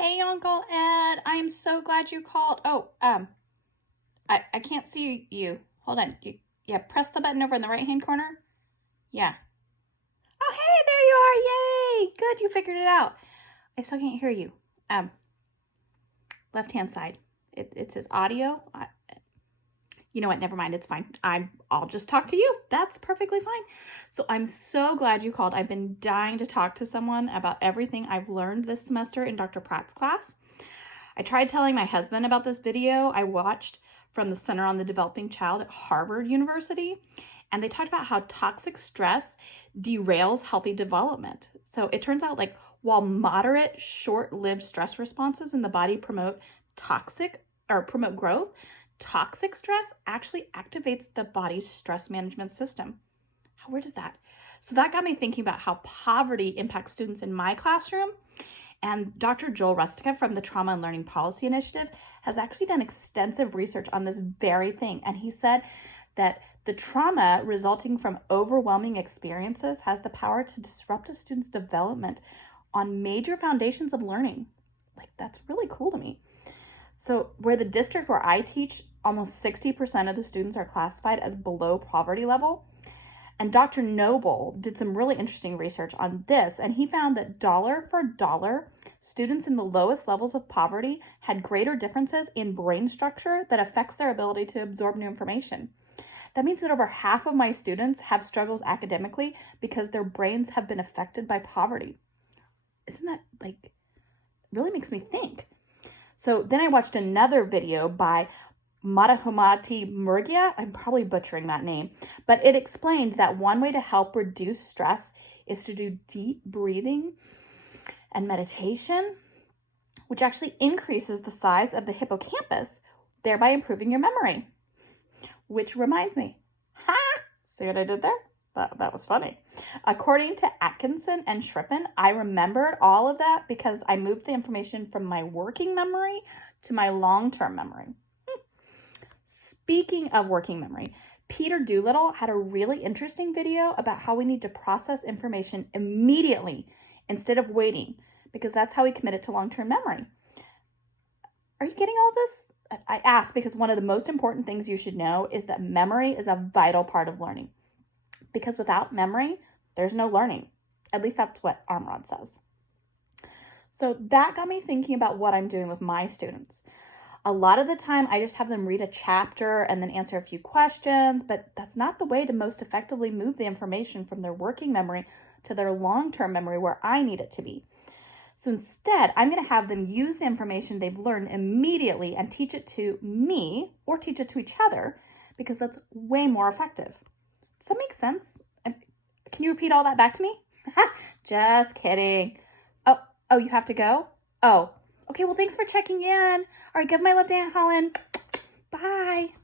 Hey, Uncle Ed, I'm so glad you called. I can't see you. Hold on. Yeah, press the button over in the right-hand corner. Yeah. Oh, hey, there you are. Yay. Good, you figured it out. I still can't hear you. Left-hand side. It says audio. You know what? Never mind. It's fine. I'll just talk to you. That's perfectly fine. So I'm so glad you called. I've been dying to talk to someone about everything I've learned this semester in Dr. Pratt's class. I tried telling my husband about this video I watched from the Center on the Developing Child at Harvard University, and they talked about how toxic stress derails healthy development. So it turns out while moderate, short-lived stress responses in the body promote growth, toxic stress actually activates the body's stress management system. How weird is that? So that got me thinking about how poverty impacts students in my classroom. And Dr. Joel Rustica from the Trauma and Learning Policy Initiative has actually done extensive research on this very thing. And he said that the trauma resulting from overwhelming experiences has the power to disrupt a student's development on major foundations of learning. That's really cool to me. So where the district where I teach, almost 60% of the students are classified as below poverty level. And Dr. Noble did some really interesting research on this, and he found that dollar for dollar, students in the lowest levels of poverty had greater differences in brain structure that affects their ability to absorb new information. That means that over half of my students have struggles academically because their brains have been affected by poverty. Isn't that really makes me think? So then I watched another video by Madhumati Murgia, I'm probably butchering that name, but it explained that one way to help reduce stress is to do deep breathing and meditation, which actually increases the size of the hippocampus, thereby improving your memory. Which reminds me, see what I did there? That was funny. According to Atkinson and Shrippen, I remembered all of that because I moved the information from my working memory to my long-term memory. Speaking of working memory, Peter Doolittle had a really interesting video about how we need to process information immediately instead of waiting, because that's how we commit it to long-term memory. Are you getting all this? I ask because one of the most important things you should know is that memory is a vital part of learning. Because without memory, there's no learning. At least that's what Armrod says. So that got me thinking about what I'm doing with my students. A lot of the time, I just have them read a chapter and then answer a few questions, but that's not the way to most effectively move the information from their working memory to their long-term memory where I need it to be. So instead, I'm going to have them use the information they've learned immediately and teach it to me or teach it to each other, because that's way more effective. Does that make sense? Can you repeat all that back to me? Just kidding. Oh, you have to go? Oh, okay, well, thanks for checking in. All right, give my love to Aunt Helen. Bye.